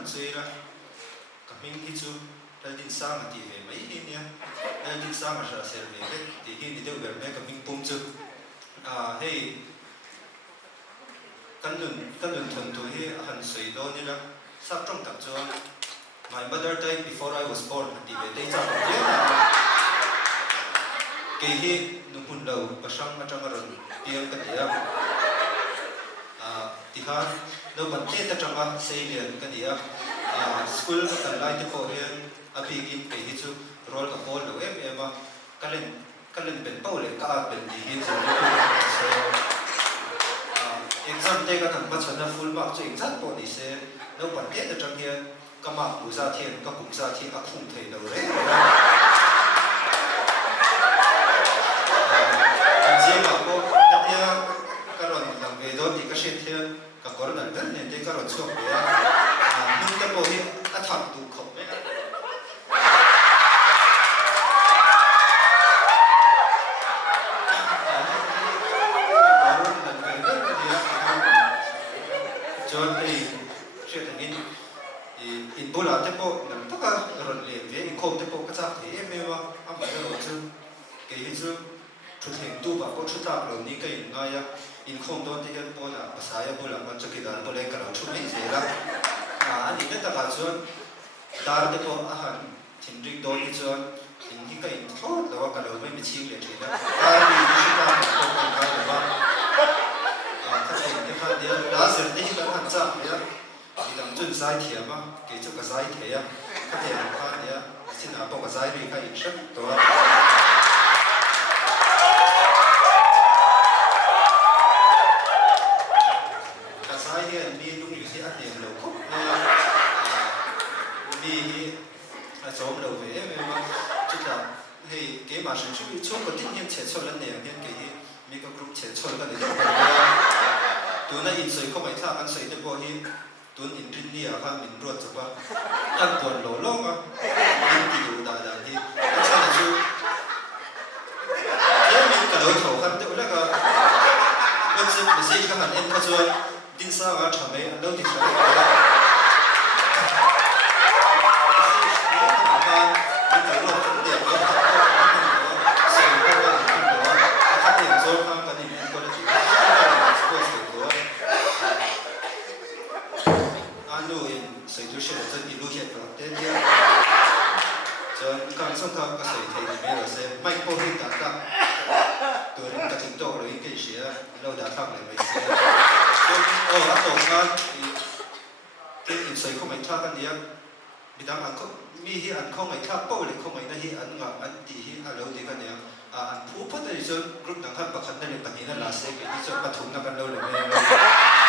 man chui ra kaming hi chu dal din sa ma ti ve mai hi nia dal din sa ma sa ser ve ti hi ni deu ber me kaming pum chu hey kan nun thon tu hi han sei do ni la sak trong tak chuan my mother died before I was born ti ve dei cha ko ye ke hi nu hun lo pasang atang ron piang ka dia ti ha no ban te ta tanga sei lian ka dia school ka lai te ko hian a bi gin ke hi chu rol ka hol lo em kalen ben pau le ka ben di hi chu so exam te ka thang ba chana full mark chu exam po ni se no ban te ta tang hian ka ma bu za thian ka kum za thi a khung thei lo re Jema ko natia karon lang ve do ti ka she thian ka kor nan ben ne te karon chok ya nun te po hi a thak tu khop me John ni she ta in bula te po nan ta ka ron le ve in khop te po ka cha the me wa a ma ro chu ke hi chu thu theng tu ba ko thu ta lo ni kai nga ya in khom don te kan po na pasaya bula man chu ki dan po le ka lo thu ni je la ani ne ta ka chuan dar te po a han thin ring don ni chuan in hi kai thot lo ka lo mai mi chi le thi na ni shi ta ko ka ka ba ka thei te kha dia la ser te hi ka han cha ya ki dang chun sai thia ma ke chu ka sai the ya ka te na kha dia sin a po ka sai ri ka in shak to sống đầu về mà chút là hey cái mà sản xuất chung có tin hiện chế cho lần này hiện cái mấy cái group chế cho cái này tụi nó in sợi không phải sao ăn sợi để bỏ hin tụi inrin đi à ha mình ruột cho ba ăn tuần lỗ lông à mình tiêu đà đà đi anh sao là chú cái mình cả lối thầu khăn tự là cái chứ mình xây cái hẳn em có chưa tin sao à chả mấy đâu thì phải xong các cái sợi thầy thì bây giờ sẽ mạch po hình tạt tạt từ đến cả trình độ rồi cái gì lâu đã thằng này mình sẽ bắt đầu ngan cái hình sợi không phải thắc cái gì bị đám ăn không mi hi ăn không phải thắc bao lại không phải là hi ăn ngọc ăn tỉ hi ăn lâu thì cái gì ăn phú phát thì sơn group đẳng cấp bậc khẩn này bậc này là sẽ cái gì sơn bậc thùng là cái lâu là